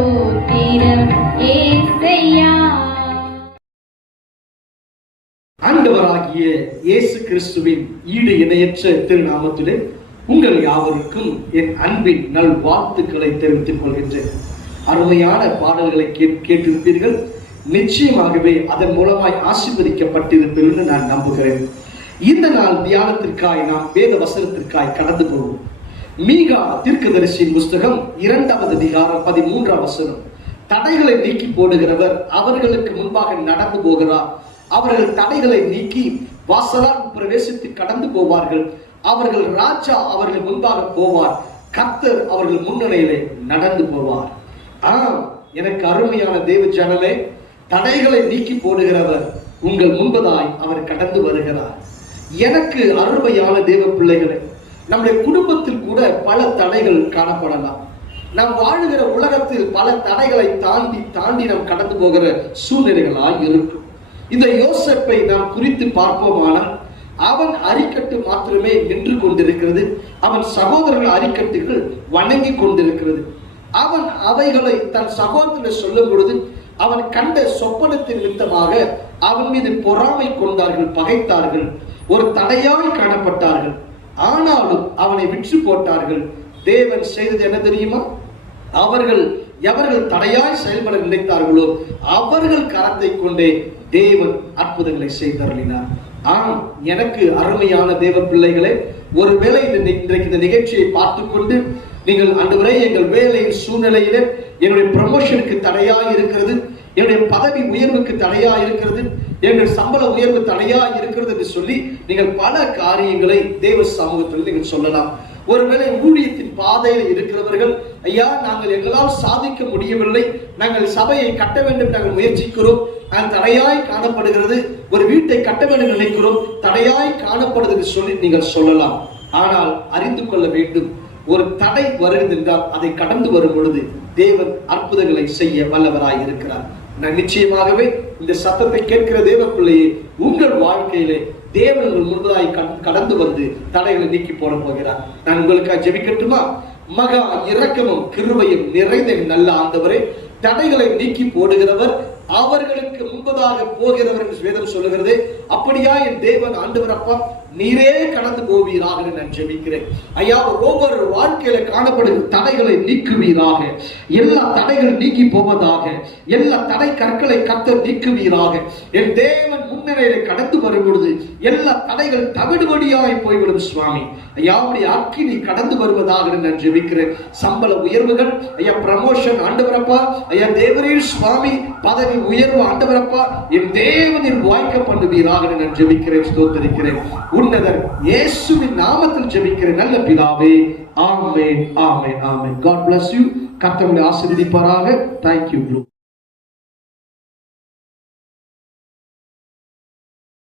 ஸ்தோத்திரம் ஏசையா. ஆண்டவராகிய இயேசு கிறிஸ்துவின் ஈடு இணையற்ற திருநாமத்திலே உங்கள் யாவருக்கும் என் அன்பின் நல் வாழ்த்துக்களை தெரிவித்துக் கொள்கின்றேன். அருமையான பாடல்களை கேட்டிருப்பீர்கள். நிச்சயமாகவே அதன் மூலமாய் ஆசீர்வதிக்கப்பட்டிருப்பீர்கள் என்று நான் நம்புகிறேன். இந்த நாள் தியானத்திற்காய் நாம் வேத வசனத்திற்காய் கடந்து போவோம். மீகா தீர்க்கதரிசியின் புஸ்தகம் 2வது அதிகாரம் 13ஆம் வசனம். தடைகளை நீக்கி போடுகிறவர் அவர்களுக்கு முன்பாக நடந்து போகிறார். அவர்கள் தடைகளை நீக்கி வாசலால் பிரவேசித்து கடந்து போவார்கள். அவர்கள் ராஜா அவர்கள் முன்பாக போவார். கர்த்தர் அவர்கள் முன்னணியிலே நடந்து போவார். எனக்கு அருமையான தேவ ஜனமே, தடைகளை நீக்கி போடுகிறவர் உங்கள் முன்பதாய் அவர் கடந்து வருகிறார். எனக்கு அருமையான தேவ பிள்ளைகளே, நம்முடைய குடும்பத்தில் கூட பல தடைகள் காணப்படலாம். நாம் வாழுகிற உலகத்தில் பல தடைகளை தாண்டி நாம் கடந்து போகிற சூழ்நிலைகளாய் இருக்கும். இந்த யோசேப்பை நாம் குறித்து பார்ப்போமானால், அவன் அரிக்கட்டு மாத்திரமே நின்று கொண்டிருக்கிறது. அவன் சகோதரர்கள் அரிக்கட்டுகள் வணங்கி கொண்டிருக்கிறது. அவன் அவைகளை தன் சகோதரர்கள் சொல்லும் பொழுது அவன் கண்ட சொப்பனத்தின் நிமித்தமாக அவன் மீது பொறாமை கொண்டார்கள், பகைத்தார்கள், ஒரு தடையாய் காணப்பட்டார்கள். ஆனாலும் அவனை விற்று போட்டார்கள். தேவன் செய்தது என்ன தெரியுமா? எவர்கள் தடையாய் செயல்பட நினைத்தார்களோ அவர்கள் கரத்தை கொண்டே தேவன் அற்புதங்களை செய்தருளினார். எனக்கு அருமையான தேவ பிள்ளைகளே, ஒருவேளை இன்றைக்கு இந்த நிகழ்ச்சியை பார்த்து கொண்டு நீங்கள் ஆண்டவரே, எங்கள் வேலையின் சூழ்நிலையில என்னுடைய ப்ரமோஷனுக்கு தடையா இருக்கிறது, என்னுடைய பதவி உயர்வுக்கு தடையா இருக்கிறது, என்னுடைய சம்பள உயர்வு தடையா இருக்கிறது என்று சொல்லி நீங்கள் பல காரியங்களை தேவ சமூகத்தில் நீங்கள் சொல்லலாம். ஒருவேளை ஊழியத்தின் பாதையில் இருக்கிறவர்கள், ஐயா நாங்கள் எங்களால் சாதிக்க முடியவில்லை, நாங்கள் சபையை கட்ட வேண்டும், நாங்கள் முயற்சிக்கிறோம், நாங்கள் தடையாய் காணப்படுகிறது, ஒரு வீட்டை கட்ட வேண்டும் நினைக்கிறோம், தடையாய் காணப்படுது என்று சொல்லி நீங்கள் சொல்லலாம். ஆனால் அறிந்து கொள்ள வேண்டும், ஒரு தடை வருகிறது என்றால் அதை கடந்து வரும் பொழுது தேவன் அற்புதங்களை செய்ய வல்லவராய் இருக்கிறார். நான் நிச்சயமாகவே இந்த சத்தத்தை கேட்கிற தேவ பிள்ளையே, உங்கள் வாழ்க்கையிலே தேவன் முன்பதாய் கடந்து வந்து தடைகளை நீக்கி போட போகிறார். நான் உங்களுக்காக ஜெபிக்கட்டுமா? மகா இரக்கமும் கிருபையும் நிறைந்த நல்ல ஆண்டவரே, தடைகளை நீக்கி போடுகிறவர் அவர்களுக்கு முன்பதாக போகிறவர் என்று வேதம் சொல்லுகிறது. அப்படியா என் தேவன் ஆண்டவர் அப்பா, நீரே கடந்து போவீராக நான் ஜெபிக்கிறேன். ஐயா, ஒவ்வொரு வாழ்க்கையில காணப்படுகிற தடைகளை நீக்குவீராக, எல்லா தடைகள் நீக்கி போவதாக, எல்லா தடை கற்களை கர்த்தர் நீக்குவீராக. என் தேவன் முன்னிலையில கடந்து வரும் பொழுது எல்லா தடைகள் தவிடுபடியாய் போய்விடும் சுவாமி. ஐயா, உடைய அக்கினி கடந்து வருவதாக நான் ஜெபிக்கிறேன். சம்பள உயர்வுகள், ஐயா ப்ரமோஷன் ஆண்டவரப்பா, ஐயா தேவரீர் சுவாமி, பதவி உயர்வு ஆண்டவரப்பா, என் தேவனின் வாய்க்க பண்ணுவீராக நான் ஜெபிக்கிறேன், ஸ்தோத்திரிக்கிறேன். உன்னதர் இயேசுவின் நாமத்தில் ஜெபிக்கிறேன் நல்ல பிதாவே. ஆமென், ஆமென், ஆமென். God bless you. கர்த்தர் உங்களை ஆசீர்வதிப்பாராக. Thank you.